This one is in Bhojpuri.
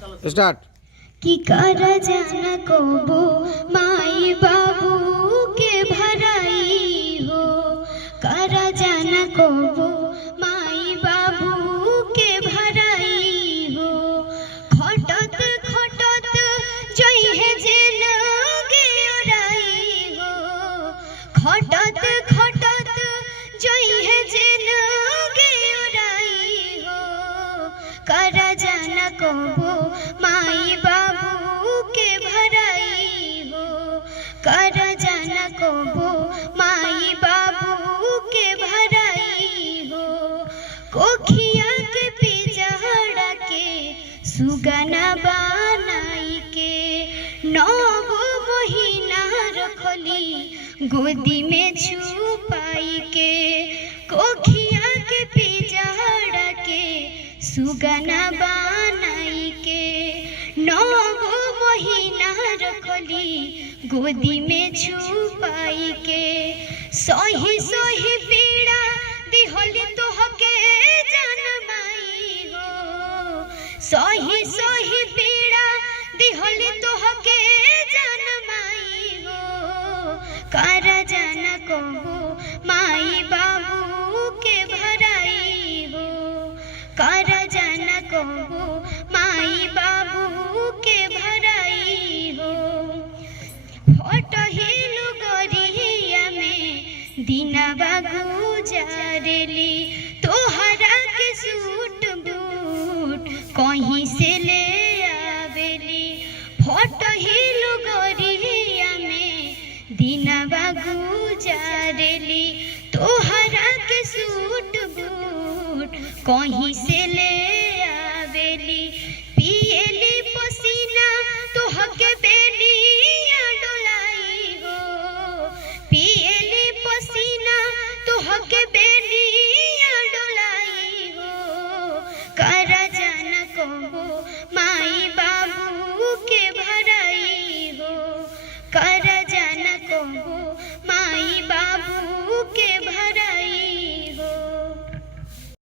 स्टार्ट। कि कर जान कबो माई बाबू के भराई हो, कर जान कबो माई बाबू के भराई हो। खटत खटत जइहे जेल गेराई हो, खटत खटत जइहे जेल गेराई हो। कर जान कबो माई बाबू के भराई हो, कर जान कबो माई बाबू के भराई हो। कोखिया के पिजड़ा के सुगना बनाई के, 9 महीना रखली गोदी में छुपाई के। कोखिया के पिजड़ा के सुगना बनाई के, 9 महीना रखली गोदी में छुपाई के। सही सही पीड़ा दिहली तोहके जनमाई हो, सही सही पीड़ा दिहली तोहके जनमाई हो। कर जान कबो माई बाबू के भराई हो, कर जान कबो माई बाबू के भराई हो। फटहिलु गरिया में दिनवा गुजारेली, तोहरा के सूट बूट कहीं से ले आवेली। फटहिलु गरिया में दिनवा गुजारेली, तोहरा के सूट बूट कहीं से ले आवेली। पियली पसीना तोहके बेनिया डोलाई हो, पियली पसीना तोहके बेनिया डोलाई हो। कर जान कबो माई